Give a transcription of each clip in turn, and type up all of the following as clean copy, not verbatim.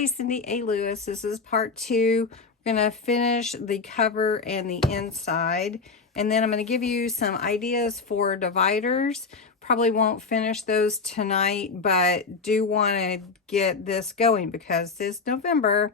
everybody, Cindy A. Lewis. This is part 2. We're going to finish the cover and the inside, and then I'm going to give you some ideas for dividers. Probably won't finish those tonight, but do want to get this going because it's November.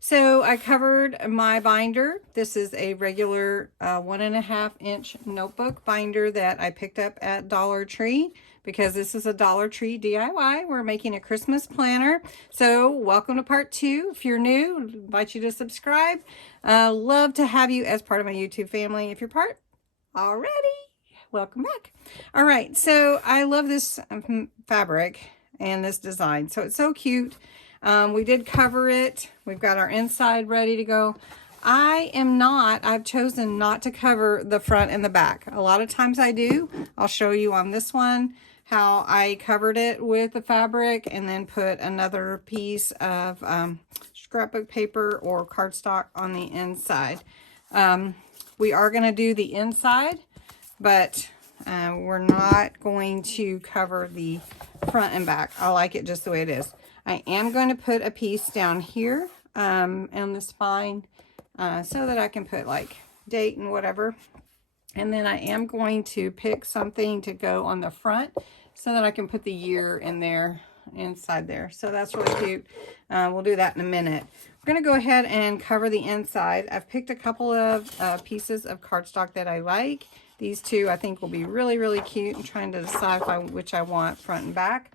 So I covered my binder. This is a regular 1.5 inch notebook binder that I picked up at Dollar Tree because this is a Dollar Tree DIY. We're making a Christmas planner. So welcome to part 2. If you're new, I invite you to subscribe. Love to have you as part of my YouTube family. If you're part already, welcome back. All right, so I love this fabric and this design. So it's so cute. We did cover it. We've got our inside ready to go. I've chosen not to cover the front and the back. A lot of times I do. I'll show you on this one how I covered it with the fabric and then put another piece of scrapbook paper or cardstock on the inside. We are going to do the inside, but we're not going to cover the front and back. I like it just the way it is. I am going to put a piece down here on the spine so that I can put like date and whatever. And then I am going to pick something to go on the front so that I can put the year in there, inside there. So that's really cute. We'll do that in a minute. We're going to go ahead and cover the inside. I've picked a couple of pieces of cardstock that I like. These two I think will be really, really cute. I'm trying to decide which I want front and back.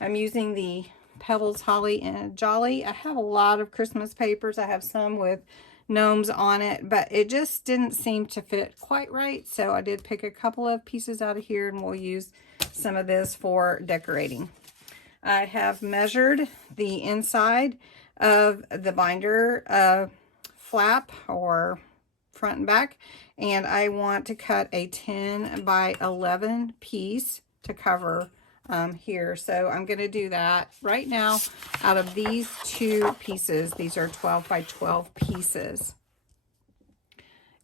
I'm using the Pebbles Holly and Jolly. I have a lot of Christmas papers. I have some with gnomes on it, but it just didn't seem to fit quite right. So I did pick a couple of pieces out of here and we'll use some of this for decorating. I have measured the inside of the binder flap or front and back, and I want to cut a 10 by 11 piece to cover here. So I'm going to do that right now out of these 2 pieces. These are 12 by 12 pieces.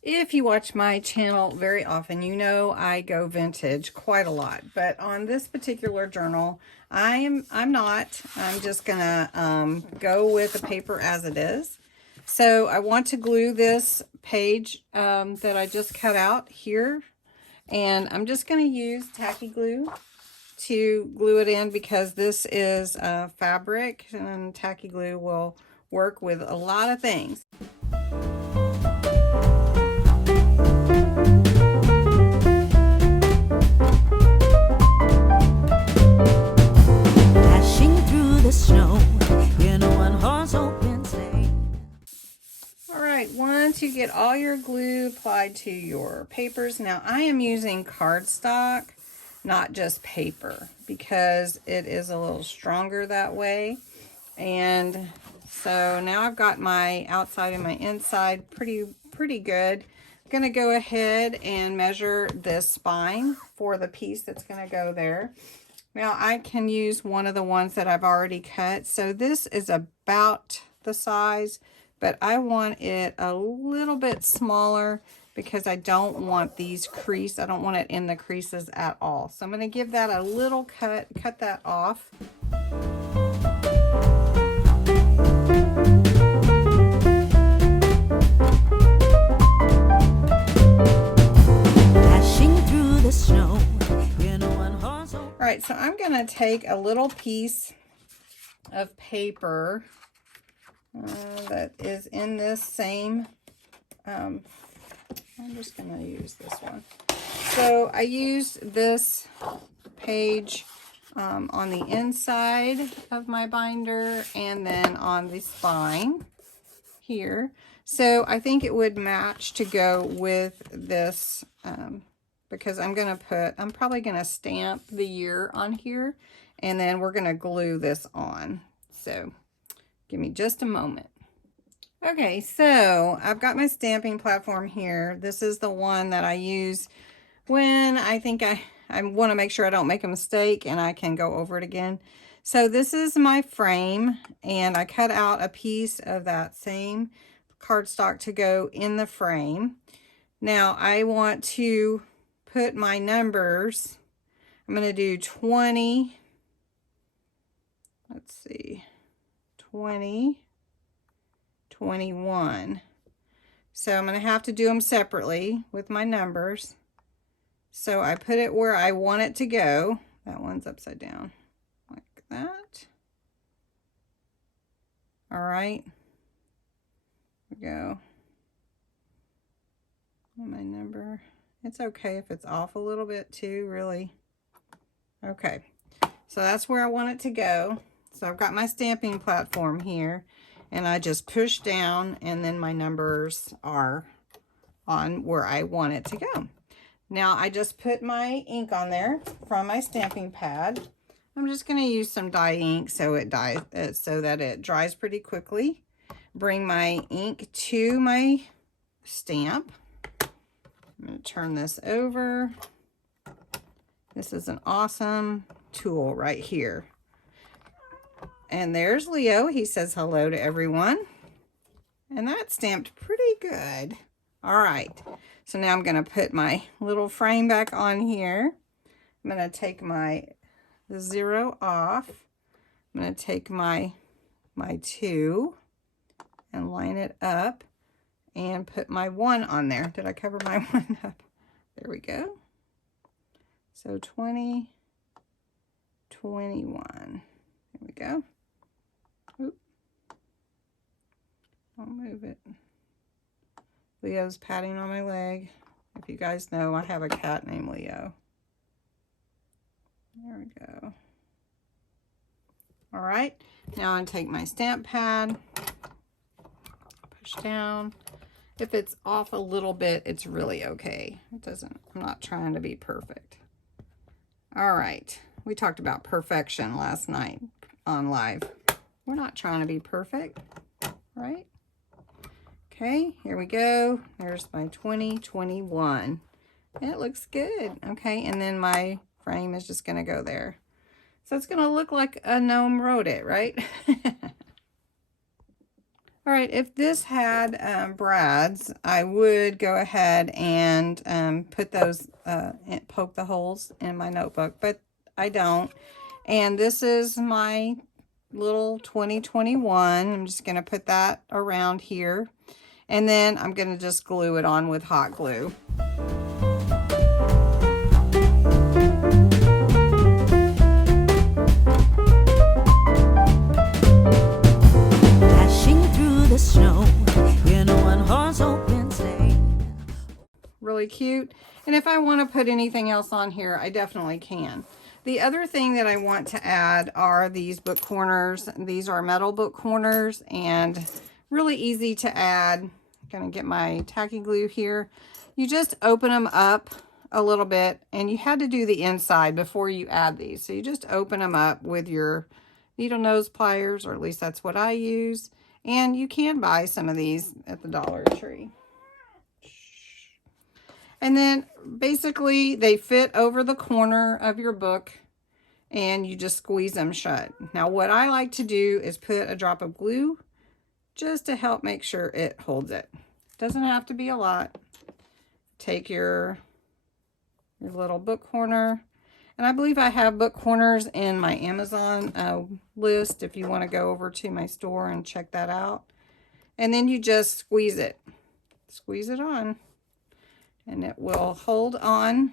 If you watch my channel very often, you know I go vintage quite a lot, but on this particular journal, I'm just gonna go with the paper as it is. So I want to glue this page that I just cut out here, and I'm just going to use tacky glue to glue it in because this is fabric, and tacky glue will work with a lot of things. Dashing through the snow in a one-horse open sleigh. All right, once you get all your glue applied to your papers, now I am using cardstock, not just paper, because it is a little stronger that way. And so now I've got my outside and my inside pretty good. I'm going to go ahead and measure this spine for the piece that's going to go there. Now I can use one of the ones that I've already cut. So this is about the size, but I want it a little bit smaller because I don't want these crease. I don't want it in the creases at all. So I'm going to give that a little cut that off. Dashing through the snow in a one-horse open. All right, so I'm going to take a little piece of paper that is in this same, I'm just going to use this one. So I used this page on the inside of my binder and then on the spine here. So I think it would match to go with this because I'm probably going to stamp the year on here, and then we're going to glue this on. So give me just a moment. Okay, so I've got my stamping platform here. This is the one that I use when I think I want to make sure I don't make a mistake and I can go over it again. So this is my frame, and I cut out a piece of that same cardstock to go in the frame. Now I want to put my numbers. I'm going to do 20. Let's see. 20, 21. So I'm going to have to do them separately with my numbers. So I put it where I want it to go. That one's upside down, like that. All right. There we go. My number. It's okay if it's off a little bit too, really. Okay. So that's where I want it to go. So I've got my stamping platform here, and I just push down, and then my numbers are on where I want it to go. Now I just put my ink on there from my stamping pad. I'm just going to use some dye ink so that it dries pretty quickly. Bring my ink to my stamp. I'm going to turn this over. This is an awesome tool right here. And there's Leo. He says hello to everyone. And that's stamped pretty good. All right. So now I'm going to put my little frame back on here. I'm going to take the 0 off. I'm going to take my 2 and line it up and put my 1 on there. Did I cover my 1 up? There we go. So 20, 21. There we go. Oop. I'll move it. Leo's patting on my leg. If you guys know, I have a cat named Leo. There we go. All right. Now I'm going to take my stamp pad. Push down. If it's off a little bit, it's really okay. I'm not trying to be perfect. All right. We talked about perfection last night on live. We're not trying to be perfect, right? Okay, here we go. There's my 2021. It looks good. Okay, and then my frame is just going to go there. So it's going to look like a gnome wrote it, right? All right, if this had brads, I would go ahead and put those, poke the holes in my notebook, but I don't. And this is my little 2021. I'm just going to put that around here. And then I'm going to just glue it on with hot glue. Snow in a one-horse open sleigh. Really cute. And if I want to put anything else on here, I definitely can. The other thing that I want to add are these book corners. These are metal book corners and really easy to add. I'm going to get my tacky glue here. You just open them up a little bit, and you had to do the inside before you add these. So you just open them up with your needle nose pliers, or at least that's what I use. And you can buy some of these at the Dollar Tree. And then basically they fit over the corner of your book and you just squeeze them shut. Now what I like to do is put a drop of glue just to help make sure it holds it. Doesn't have to be a lot. Take your little book corner. And I believe I have book corners in my Amazon list if you want to go over to my store and check that out. And then you just squeeze it. Squeeze it on. And it will hold on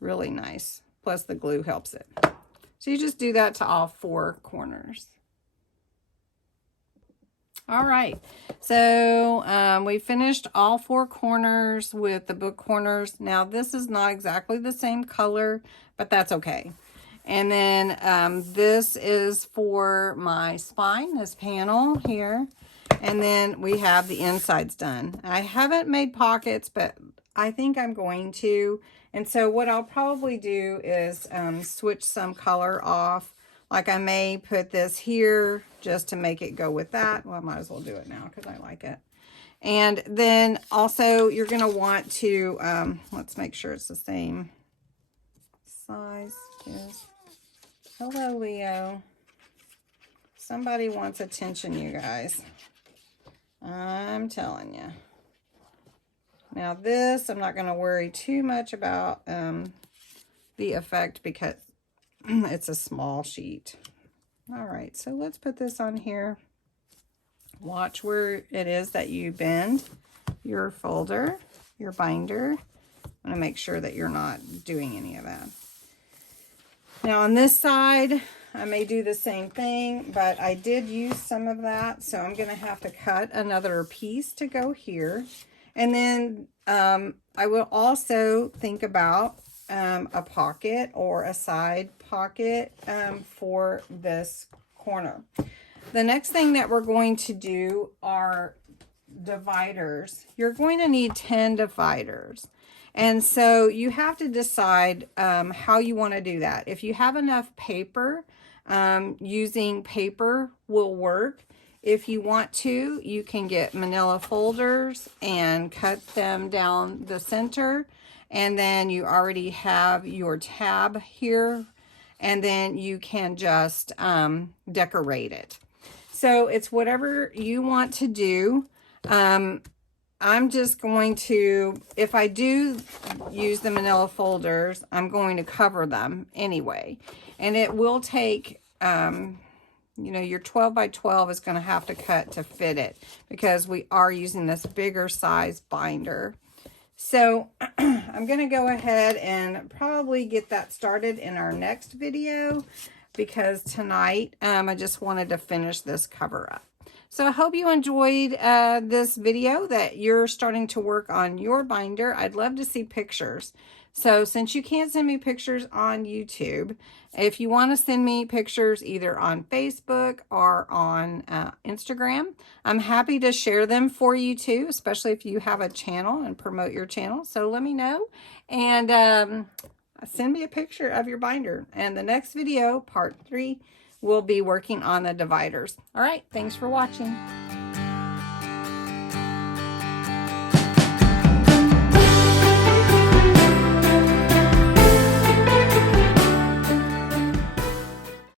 really nice. Plus the glue helps it. So you just do that to all 4 corners. All right, so we finished all 4 corners with the book corners. Now this is not exactly the same color, but that's okay. And then this is for my spine, this panel here. And then we have the insides done. I haven't made pockets, but I think I'm going to. And so what I'll probably do is switch some color off. Like I may put this here just to make it go with that. Well, I might as well do it now because I like it. And then also you're going to want to, let's make sure it's the same size. Yes. Hello, Leo. Somebody wants attention, you guys. I'm telling you. Now this, I'm not going to worry too much about the effect because it's a small sheet. All right, so let's put this on here. Watch where it is that you bend your folder, your binder. I'm gonna make sure that you're not doing any of that. Now on this side, I may do the same thing, but I did use some of that, so I'm gonna have to cut another piece to go here. And then I will also think about a pocket or a side pocket for this corner. The next thing that we're going to do are dividers. You're going to need 10 dividers. And so you have to decide how you want to do that. If you have enough paper, using paper will work. If you want to, you can get manila folders and cut them down the center. And then you already have your tab here. And then you can just decorate it. So it's whatever you want to do. I'm just going to, if I do use the manila folders, I'm going to cover them anyway. And it will take, you know, your 12 by 12 is going to have to cut to fit it because we are using this bigger size binder. So I'm going to go ahead and probably get that started in our next video because tonight I just wanted to finish this cover up. So I hope you enjoyed this video, that you're starting to work on your binder. I'd love to see pictures. So since you can't send me pictures on YouTube, if you want to send me pictures either on Facebook or on Instagram, I'm happy to share them for you too, especially if you have a channel and promote your channel. So let me know and send me a picture of your binder. And the next video, part 3, we'll be working on the dividers. All right, thanks for watching.